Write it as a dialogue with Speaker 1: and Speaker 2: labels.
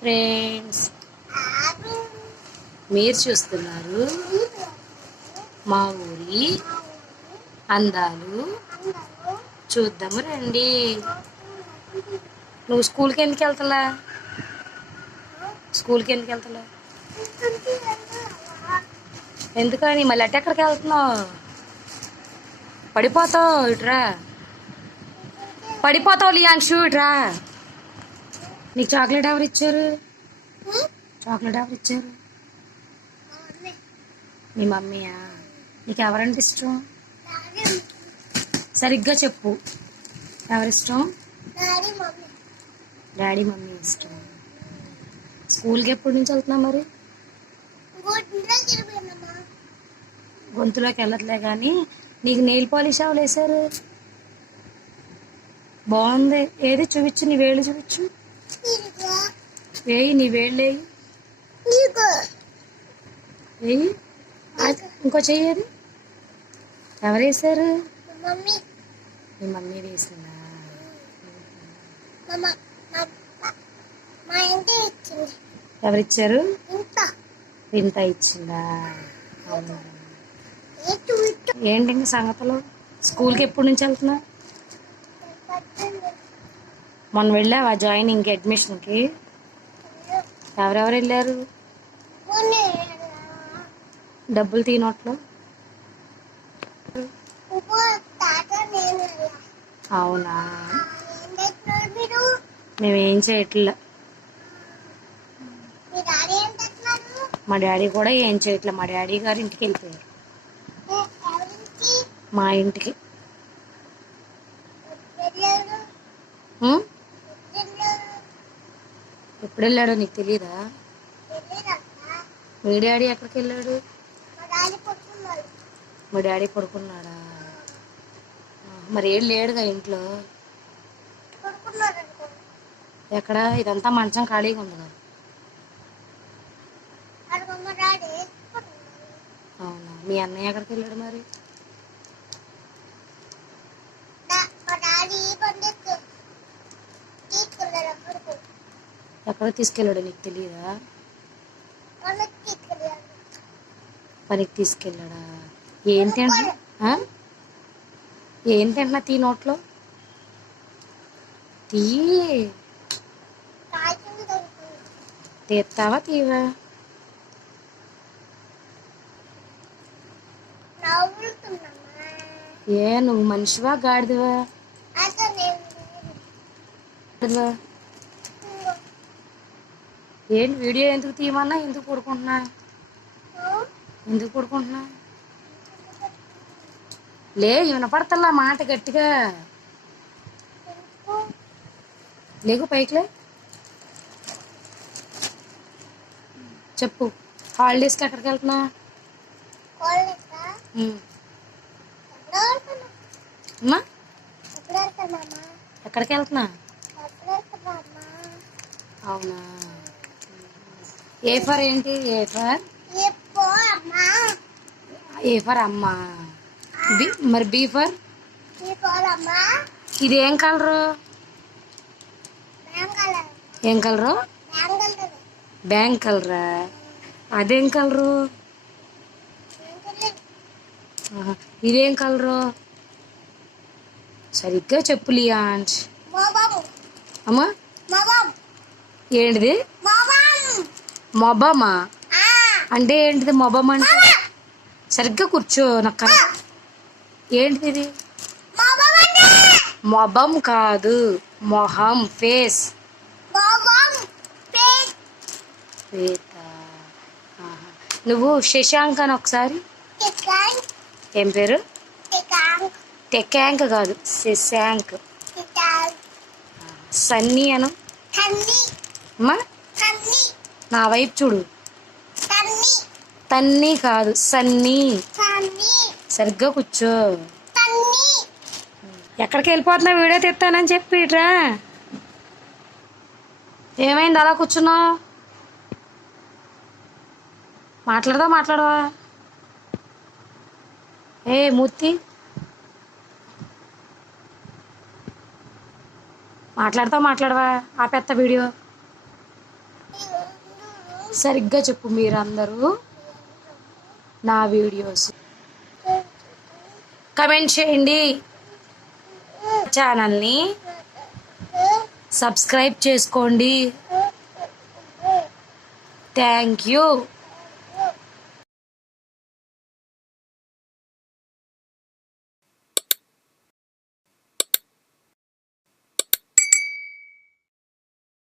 Speaker 1: Friends మీరు చూస్తున్నారు మా ఊరి అందాలు. చూద్దాము రండి. నువ్వు స్కూల్కి ఎందుకు వెళ్తలా? స్కూల్కి ఎందుకు వెళ్తలా? ఎందుకని మళ్ళీ అట్ట ఎక్కడికి వెళ్తున్నావు? పడిపోతావు ఇట్రా. పడిపోతావు లియాంక్షు ఇట్రా. నీకు చాక్లెట్ ఎవరు ఇచ్చారు? చాక్లెట్ ఎవరు ఇచ్చారు? మీ మమ్మీయా? నీకు ఎవరంటే ఇష్టం? సరిగ్గా చెప్పు. ఎవరిష్టం డాడీ మమ్మీ ఇష్టం. స్కూల్కి ఎప్పటి నుంచి వెళ్తున్నావు మరి? గొంతులోకి వెళ్ళట్లే కానీ నీకు నెయిల్ పాలిష్ ఎవరు వేశారు? బాగుంది. ఏది చూపించు నీ వేలు చూపించు. వేయి నీ వేళ్ళు వేయి ఇంకో చెయ్యేది ఎవరు
Speaker 2: మమ్మీ.
Speaker 1: మీ మమ్మీ వేసిందా? ఎవరిచ్చారు?
Speaker 2: ఇంత.
Speaker 1: వింత ఇచ్చిందా? అవునా. ఏంటి ఇంకా సంగతులు? స్కూల్కి ఎప్పటి నుంచి వెళ్తున్నా మొన్న వెళ్ళావా జాయినింగ్కి అడ్మిషన్కి? ఎవరెవరు వెళ్ళారు? డబ్బులు తీనోట్లో. అవునా? మేమేం చేయట్లే.
Speaker 2: మీ డాడీ ఏం తెచ్చినారు
Speaker 1: మా డాడీ కూడా ఏం చేయట్లే. మా డాడీ గారి ఇంటికి వెళ్ళిపోయారు. మా ఇంటికి
Speaker 2: వెళ్ళారు
Speaker 1: ఉం?
Speaker 2: వెళ్ళారు
Speaker 1: ఎప్పుడు వెళ్ళాడో నీకు తెలియదా మీ డాడీ ఎక్కడికి వెళ్ళాడు
Speaker 2: మా డాడీ
Speaker 1: పడుకున్నాడా? మరి ఏం లేడుగా ఇంట్లో? ఎక్కడ? ఇదంతా మంచం ఖాళీగా ఉంది కదా అవునా? మీ అన్నయ్య ఎక్కడికి వెళ్ళాడు మరి? ఎక్కడ తీసుకెళ్ళాడో నీకు తెలియదా పనికి తీసుకెళ్ళాడా? ఏం తింటున్నా? ఆ? ఏం తింటున్నా తీ నోట్లో? తీ తీస్తావా తీవా? ఏ నువ్వు మనిషివా గాడిదవా? ఏంటి వీడియో ఎందుకు తీయమన్నా? ఎందుకు పడుకుంటున్నా? ఎందుకు పడుకుంటున్నా? లే వినపడతల్లా మాట గట్టిగా. లేకు పైకిలే. చెప్పు. హాలిడేస్కి ఎక్కడికి వెళ్తున్నా? అమ్మా ఎక్కడికి వెళ్తున్నా? అవునా? ఏ ఫర్ ఏంటి? A for? ఏ ఫర్ అమ్మ. బి మరి బీ ఫర్? ఇది ఏం కలరు? ఏం కలరు? బ్యాంక్ కలరా. అదేం కలరు. ఇదేం కలరు? సరిగ్గా చెప్పు లియాన్స్.
Speaker 2: మోబాము
Speaker 1: అమ్మా. ఏంటిది? మొబమా? అంటే ఏంటిది మొబమ్ అంటే? సరిగ్గా కూర్చో నాకు కన- ఏంటిది?
Speaker 2: మోబాం
Speaker 1: కాదు మొహం ఫేస్. నువ్వు శశాంక్ అని ఒకసారి? ఏం పేరు? టెక్యాంక్ కాదు శశాంక్. సన్నీ అను? అమ్మా? నా వైపు చూడు.
Speaker 2: తన్ని.
Speaker 1: కాదు సన్నీ. సరిగ్గా కూర్చో. ఎక్కడికి వెళ్ళిపోతున్నా వీడియో తెస్తానని చెప్పి ఇట్రా. ఏమైంది? అలా కూర్చున్నావు? మాట్లాడదా? మాట్లాడవా? ఏ మూర్తి. మాట్లాడతావు? మాట్లాడవా? ఆపేత్త వీడియో. సరిగ్గా చెప్పు మీరందరూ నా వీడియోస్. కమెంట్ చేయండి. ఛానల్ని సబ్స్క్రైబ్ చేసుకోండి. Thank you